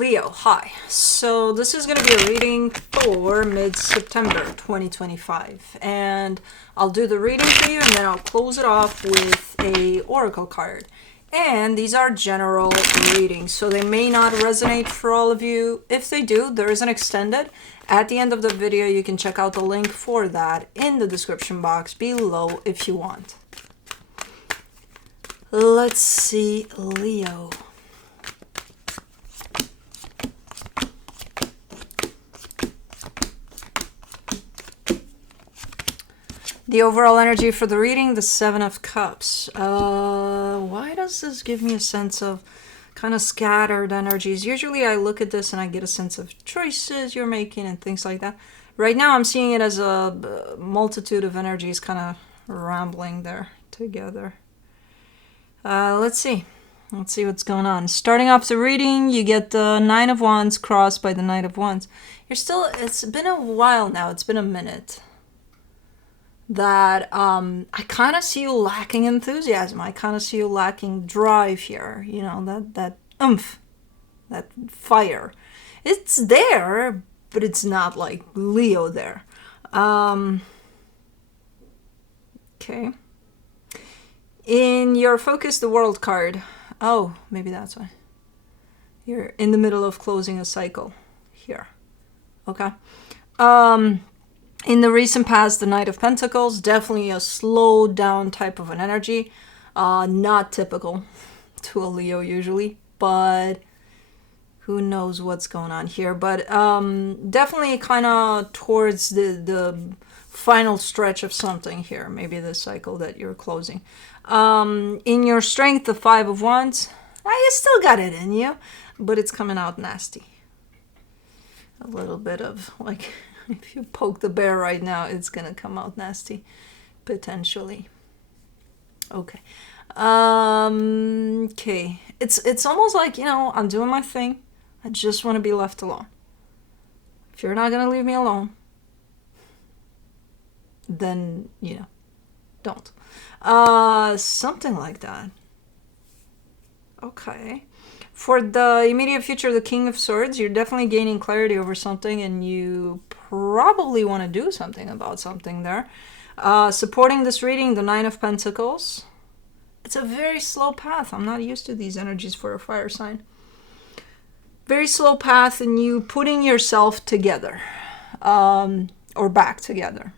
Leo, hi. So this is going to be a reading for mid-September 2025. And I'll do the reading for you and then I'll close it off with a oracle card. And these are general readings, so they may not resonate for all of you. If they do, there is an extended. At the end of the video, you can check out the link for that in the description box below if you want. Let's see, Leo. The overall energy for the reading, the Seven of Cups. Why does this give me a sense of kind of scattered energies? Usually I look at this and I get a sense of choices you're making and things like that. Right now I'm seeing it as a multitude of energies kind of rambling there together. Let's see. Let's see what's going on. Starting off the reading, you get the Nine of Wands crossed by the Knight of Wands. It's been a while now. It's been a minute. That I kind of see you lacking enthusiasm. I kind of see you lacking drive here. You know, that oomph, that fire. It's there, but it's not like Leo there. Okay. In your Focus the World card. Oh, maybe that's why. You're in the middle of closing a cycle here. Okay. In the recent past, the Knight of Pentacles, definitely a slowed down type of an energy. Not typical to a Leo usually, but who knows what's going on here. But definitely kind of towards the final stretch of something here. Maybe the cycle that you're closing. In your Strength, the Five of Wands, you still got it in you, but it's coming out nasty. A little bit of like... If you poke the bear right now, it's going to come out nasty, potentially. Okay. Okay. It's almost like, you know, I'm doing my thing. I just want to be left alone. If you're not going to leave me alone, then, you know, don't. Something like that. Okay. For the immediate future, the King of Swords, you're definitely gaining clarity over something and you probably want to do something about something there. Supporting this reading, the Nine of Pentacles. It's a very slow path. I'm not used to these energies for a fire sign. Very slow path and you putting yourself together or back together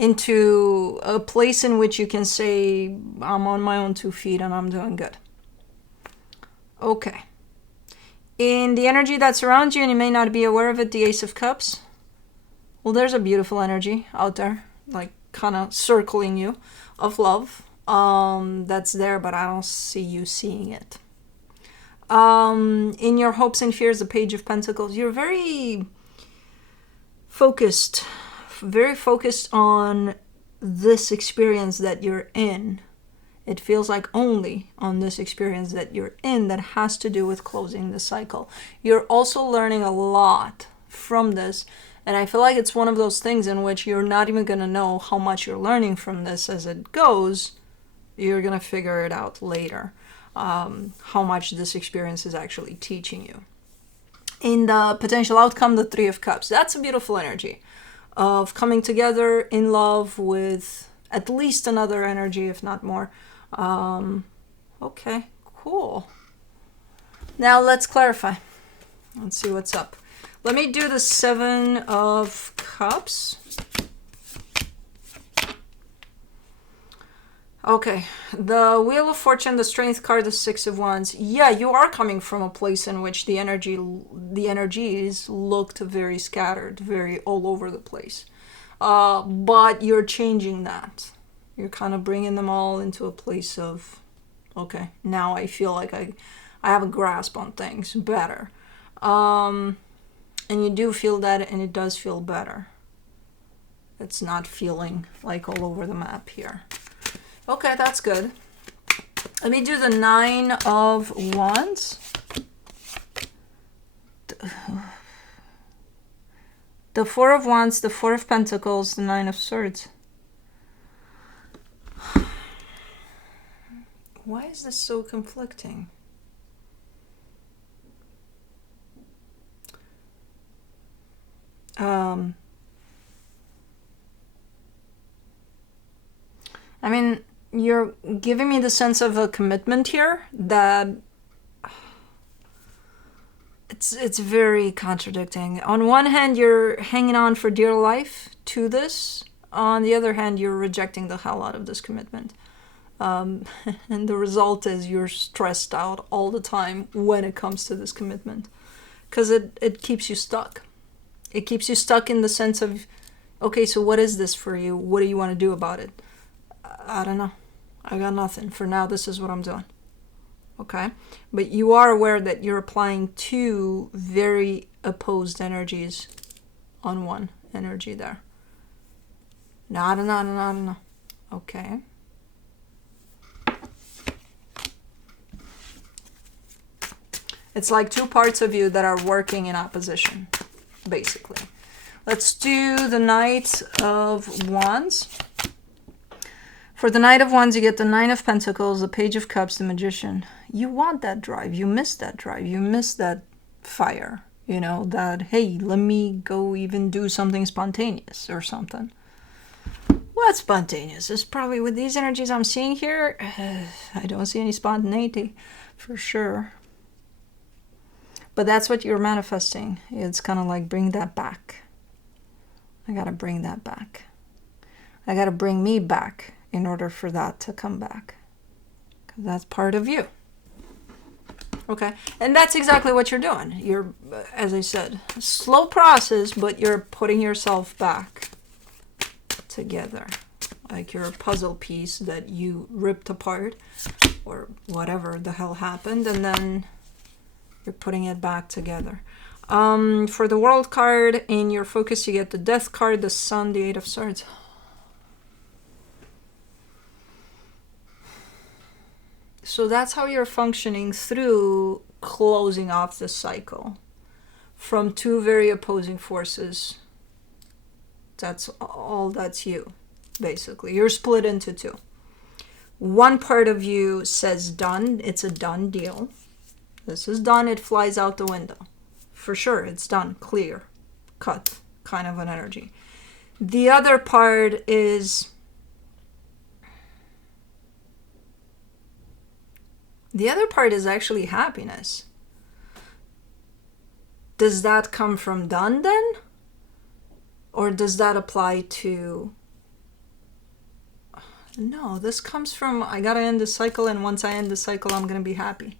into a place in which you can say, I'm on my own 2 feet and I'm doing good. Okay. In the energy that surrounds you, and you may not be aware of it, the Ace of Cups. Well, there's a beautiful energy out there, like kind of circling you, of love. That's there, but I don't see you seeing it. In your hopes and fears, the Page of Pentacles. You're very focused on this experience that you're in. It feels like only on this experience that you're in that has to do with closing the cycle. You're also learning a lot from this. And I feel like it's one of those things in which you're not even going to know how much you're learning from this as it goes. You're going to figure it out later, how much this experience is actually teaching you. In the potential outcome, the Three of Cups. That's a beautiful energy of coming together in love with at least another energy, if not more. Okay, cool. Now let's clarify. Let's see what's up. Let me do the Seven of Cups. Okay, the Wheel of Fortune, the Strength card, the Six of Wands. Yeah, you are coming from a place in which the energies looked very scattered, very all over the place. But you're changing that. You're kind of bringing them all into a place of, okay, now I feel like I have a grasp on things better. And you do feel that, and it does feel better. It's not feeling like all over the map here. Okay, that's good. Let me do the Nine of Wands. The Four of Wands, the Four of Pentacles, the Nine of Swords. Why is this so conflicting? you're giving me the sense of a commitment here that it's very contradicting. On one hand, you're hanging on for dear life to this. On the other hand, you're rejecting the hell out of this commitment. And the result is you're stressed out all the time when it comes to this commitment. Because it keeps you stuck. It keeps you stuck in the sense of, okay, so what is this for you? What do you want to do about it? I don't know. I got nothing. For now, this is what I'm doing. Okay? But you are aware that you're applying two very opposed energies on one energy there. No, I don't know. Okay. It's like two parts of you that are working in opposition, basically. Let's do the Knight of Wands. For the Knight of Wands, you get the Nine of Pentacles, the Page of Cups, the Magician. You want that drive. You miss that drive. You miss that fire. You know, that, hey, let me go even do something spontaneous or something. What's spontaneous? It's probably with these energies I'm seeing here, I don't see any spontaneity for sure. But that's what you're manifesting. It's kind of like bring that back. I got to bring that back. I got to bring me back in order for that to come back. Because that's part of you. Okay? And that's exactly what you're doing. You're, as I said, a slow process, but you're putting yourself back together. Like you're a puzzle piece that you ripped apart or whatever the hell happened, and then you're putting it back together. For the World card, in your focus, you get the Death card, the Sun, the Eight of Swords. So that's how you're functioning through closing off the cycle from two very opposing forces. That's all that's you, basically. You're split into two. One part of you says done. It's a done deal. This is done. It flies out the window. For sure, it's done. Clear. Cut. Kind of an energy. The other part is... The other part is actually happiness. Does that come from done then? Or does that apply to... No, this comes from I gotta end the cycle, and once I end the cycle, I'm gonna be happy.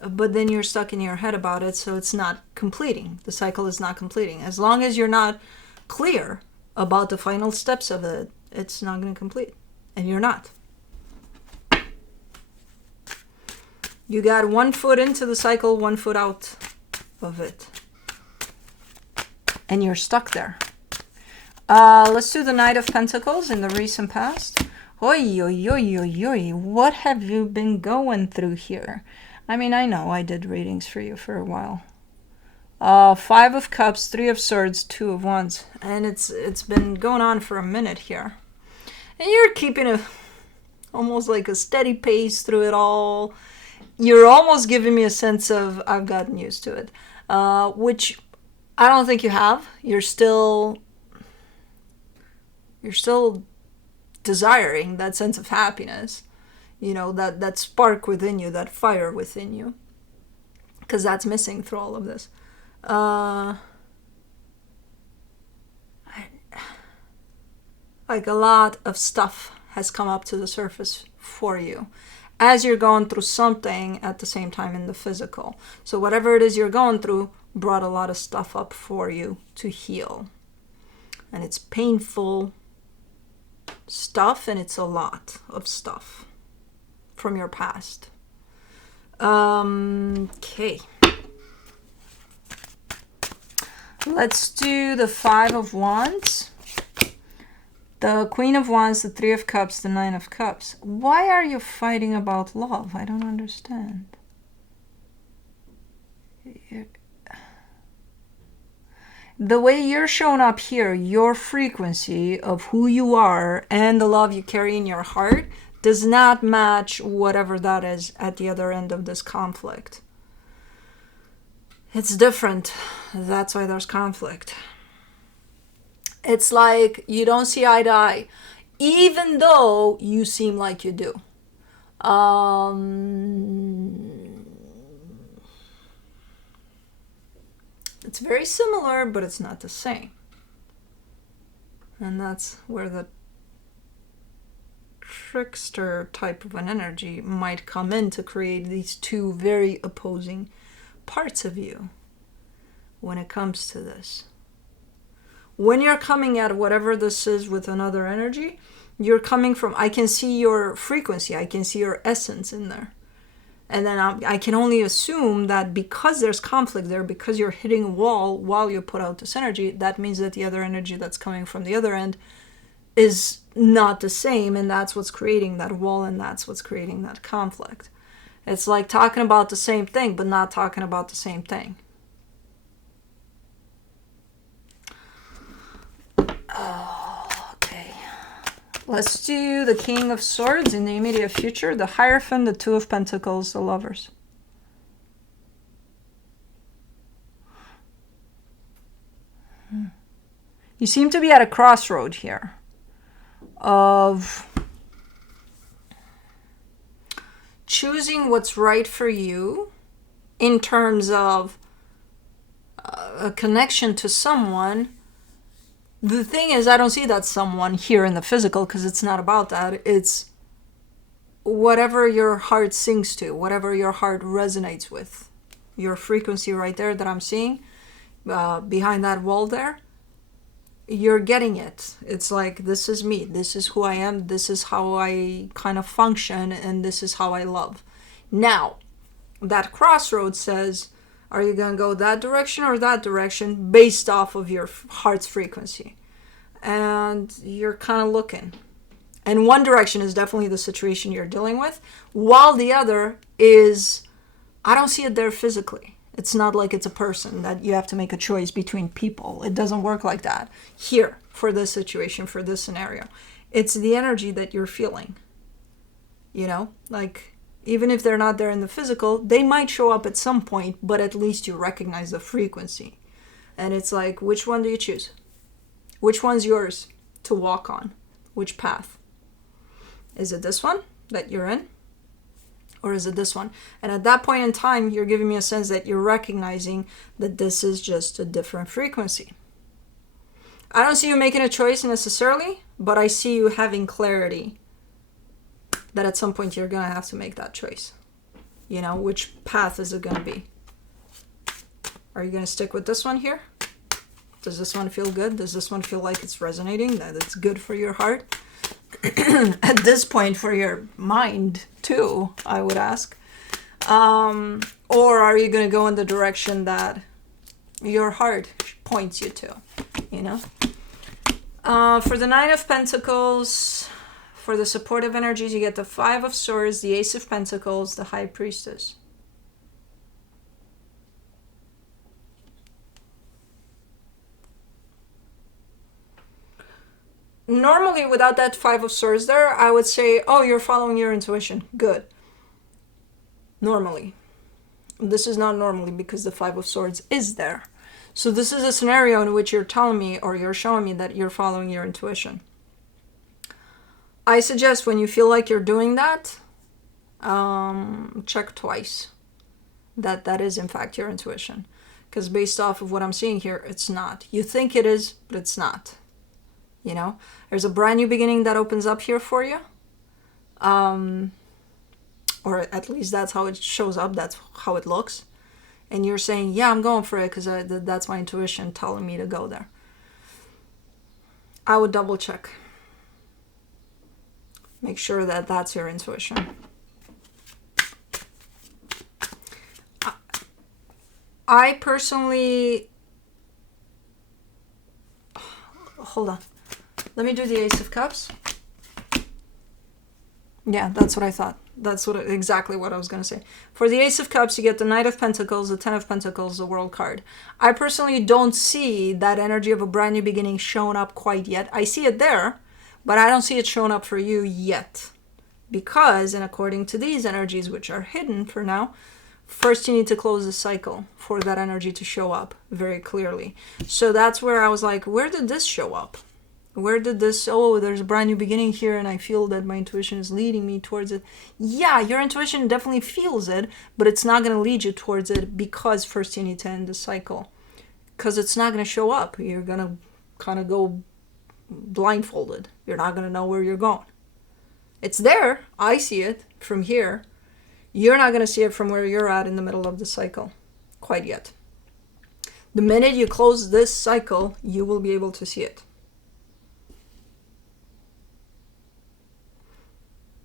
But then you're stuck in your head about it, so it's not completing. The cycle is not completing. As long as you're not clear about the final steps of it, it's not gonna complete. And you're not. You got 1 foot into the cycle, 1 foot out of it. And you're stuck there. Let's do the Knight of Pentacles in the recent past. Oi, oi, oi, oi, oi. What have you been going through here? I mean, I know I did readings for you for a while. 5 of Cups, 3 of Swords, 2 of Wands. And it's been going on for a minute here. And you're keeping almost like a steady pace through it all. You're almost giving me a sense of I've gotten used to it. Which I don't think you have. You're still desiring that sense of happiness. You know, that spark within you, that fire within you. Because that's missing through all of this. Like a lot of stuff has come up to the surface for you as you're going through something at the same time in the physical. So whatever it is you're going through brought a lot of stuff up for you to heal. And it's painful stuff, and it's a lot of stuff from your past. Okay. Let's do the 5 of Wands. The Queen of Wands, the 3 of Cups, the 9 of Cups. Why are you fighting about love? I don't understand. The way you're showing up here, your frequency of who you are and the love you carry in your heart does not match whatever that is at the other end of this conflict. It's different. That's why there's conflict. It's like you don't see eye to eye. even though you seem like you do. It's very similar, but it's not the same. And that's where the trickster type of an energy might come in to create these two very opposing parts of you when it comes to this. When you're coming at whatever this is with another energy, you're coming from, I can see your frequency, I can see your essence in there. And then I can only assume that because there's conflict there, because you're hitting a wall while you put out this energy, that means that the other energy that's coming from the other end is not the same, and that's what's creating that wall, and that's what's creating that conflict. It's like talking about the same thing, but not talking about the same thing. Okay. Let's do the King of Swords in the immediate future, the Hierophant, the Two of Pentacles, the Lovers. You seem to be at a crossroad here of choosing what's right for you in terms of a connection to someone. The thing is, I don't see that someone here in the physical, because it's not about that. It's whatever your heart sings to, whatever your heart resonates with. Your frequency right there that I'm seeing behind that wall there, you're getting it. It's like, this is me, this is who I am, this is how I kind of function, and this is how I love. Now, that crossroad says, are you going to go that direction or that direction based off of your heart's frequency? And you're kind of looking. And one direction is definitely the situation you're dealing with, while the other is, I don't see it there physically. It's not like it's a person that you have to make a choice between people. It doesn't work like that. Here, for this situation, for this scenario, it's the energy that you're feeling. You know, like, even if they're not there in the physical, they might show up at some point, but at least you recognize the frequency. And it's like, which one do you choose? Which one's yours to walk on? Which path? Is it this one that you're in? Or is it this one? And at that point in time, you're giving me a sense that you're recognizing that this is just a different frequency. I don't see you making a choice necessarily, but I see you having clarity that at some point you're going to have to make that choice. You know, which path is it going to be? Are you going to stick with this one here? Does this one feel good? Does this one feel like it's resonating, that it's good for your heart? At this point, for your mind too, I would ask. Or are you going to go in the direction that your heart points you to, you know? For the Nine of Pentacles, for the supportive energies, you get the Five of Swords, the Ace of Pentacles, the High Priestess. Normally, without that Five of Swords there, I would say, oh, you're following your intuition. Good. Normally. This is not normally because the Five of Swords is there. So this is a scenario in which you're telling me, or you're showing me, that you're following your intuition. I suggest when you feel like you're doing that, check twice that that is in fact your intuition. Because based off of what I'm seeing here, it's not. You think it is, but it's not. You know, there's a brand new beginning that opens up here for you. Or at least that's how it shows up. That's how it looks. And you're saying, yeah, I'm going for it because that's my intuition telling me to go there. I would double check. Make sure that that's your intuition. I personally... Hold on. Let me do the Ace of Cups. Yeah, that's what I thought. That's exactly what I was going to say. For the Ace of Cups, you get the Knight of Pentacles, the Ten of Pentacles, the World card. I personally don't see that energy of a brand new beginning showing up quite yet. I see it there, but I don't see it showing up for you yet. Because, and according to these energies, which are hidden for now, first you need to close the cycle for that energy to show up very clearly. So that's where I was like, where did this show up? Where did this, oh, there's a brand new beginning here and I feel that my intuition is leading me towards it. Yeah, your intuition definitely feels it, but it's not going to lead you towards it because first you need to end the cycle. Because it's not going to show up. You're going to kind of go blindfolded. You're not going to know where you're going. It's there. I see it from here. You're not going to see it from where you're at in the middle of the cycle quite yet. The minute you close this cycle, you will be able to see it.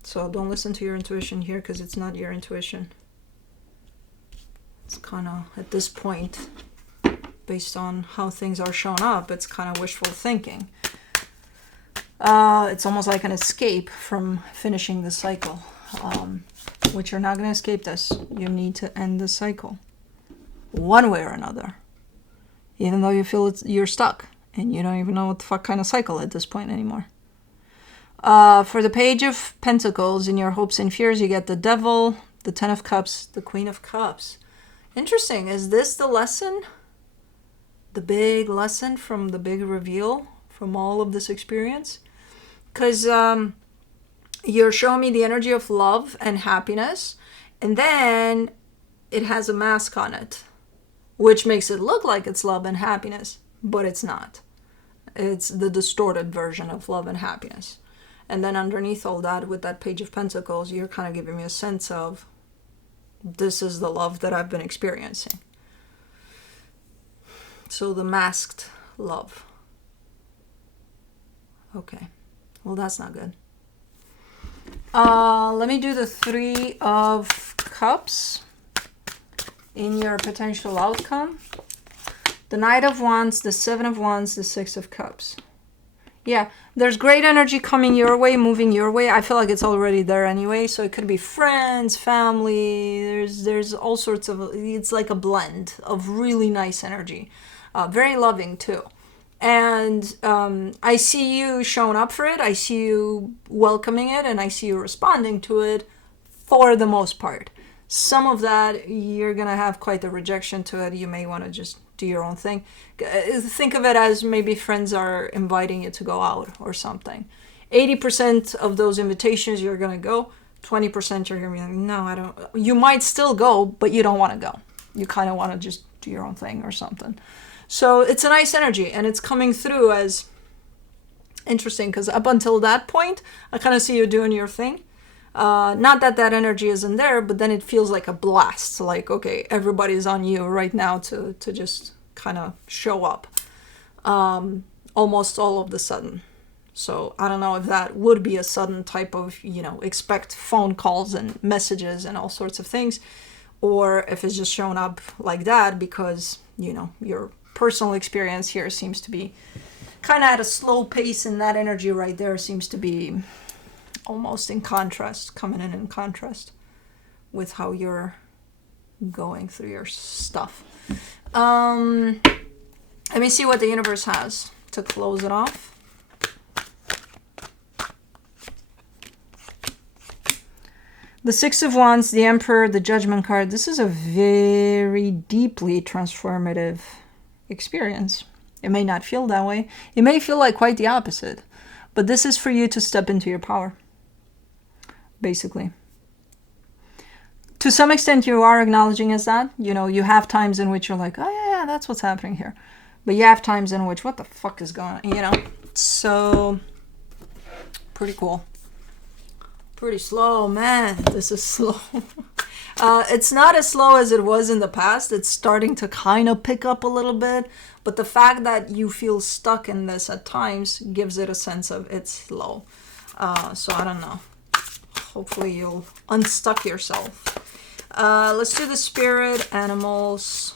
So don't listen to your intuition here because it's not your intuition. It's kind of, at this point, based on how things are shown up, it's kind of wishful thinking. It's almost like an escape from finishing the cycle, which you're not going to escape this. You need to end the cycle one way or another, even though you feel you're stuck and you don't even know what the fuck kind of cycle at this point anymore. For the Page of Pentacles, in your hopes and fears, you get the Devil, the Ten of Cups, the Queen of Cups. Interesting. Is this the lesson? The big lesson from the big reveal from all of this experience? Because you're showing me the energy of love and happiness, and then it has a mask on it, which makes it look like it's love and happiness, but it's not. It's the distorted version of love and happiness. And then underneath all that, with that Page of Pentacles, you're kind of giving me a sense of, this is the love that I've been experiencing. So the masked love. Okay. Well, that's not good. Let me do the Three of Cups in your potential outcome. The Knight of Wands, the Seven of Wands, the Six of Cups. Yeah, there's great energy coming your way, moving your way. I feel like it's already there anyway. So it could be friends, family. There's all sorts of, it's like a blend of really nice energy. Very loving too. And I see you showing up for it. I see you welcoming it, and I see you responding to it for the most part. Some of that, you're going to have quite the rejection to it. You may want to just do your own thing. Think of it as maybe friends are inviting you to go out or something. 80% of those invitations you're going to go. 20% you're going to be like, no, I don't. You might still go, but you don't want to go. You kind of want to just do your own thing or something. So it's a nice energy, and it's coming through as interesting because up until that point, I kind of see you doing your thing. Not that that energy isn't there, but then it feels like a blast. So like, okay, everybody's on you right now to just kind of show up almost all of the sudden. So I don't know if that would be a sudden type of, expect phone calls and messages and all sorts of things, or if it's just showing up like that because, your personal experience here seems to be kind of at a slow pace, and that energy right there seems to be almost in contrast, coming in contrast with how you're going through your stuff. Let me see what the universe has to close it off. The Six of Wands, the Emperor, the Judgment card. This is a very deeply transformative experience. It may not feel that way. It may feel like quite the opposite. But this is for you to step into your power, basically. To some extent, you are acknowledging as that. You have times in which you're like, oh, yeah, that's what's happening here. But you have times in which, what the fuck is going on? So, pretty cool. Pretty slow, man. This is slow. It's not as slow as it was in the past. It's starting to kind of pick up a little bit. But the fact that you feel stuck in this at times gives it a sense of it's slow. So I don't know. Hopefully you'll unstuck yourself. Let's do the spirit animals.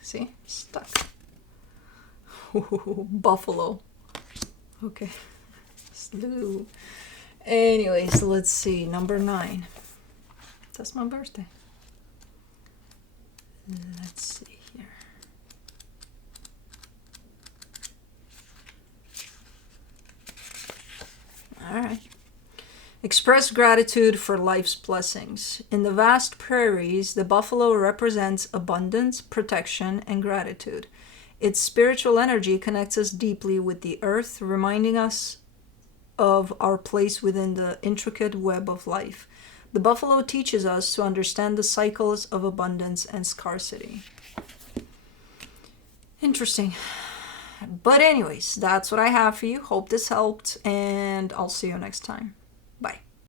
See? Stuck. Ooh, buffalo. Okay. Slew. Anyways, let's see. Number 9. That's my birthday. Let's see here. All right. Express gratitude for life's blessings. In the vast prairies, the buffalo represents abundance, protection, and gratitude. Its spiritual energy connects us deeply with the earth, reminding us of our place within the intricate web of life. The buffalo teaches us to understand the cycles of abundance and scarcity. Interesting. But anyways, that's what I have for you. Hope this helped, and I'll see you next time.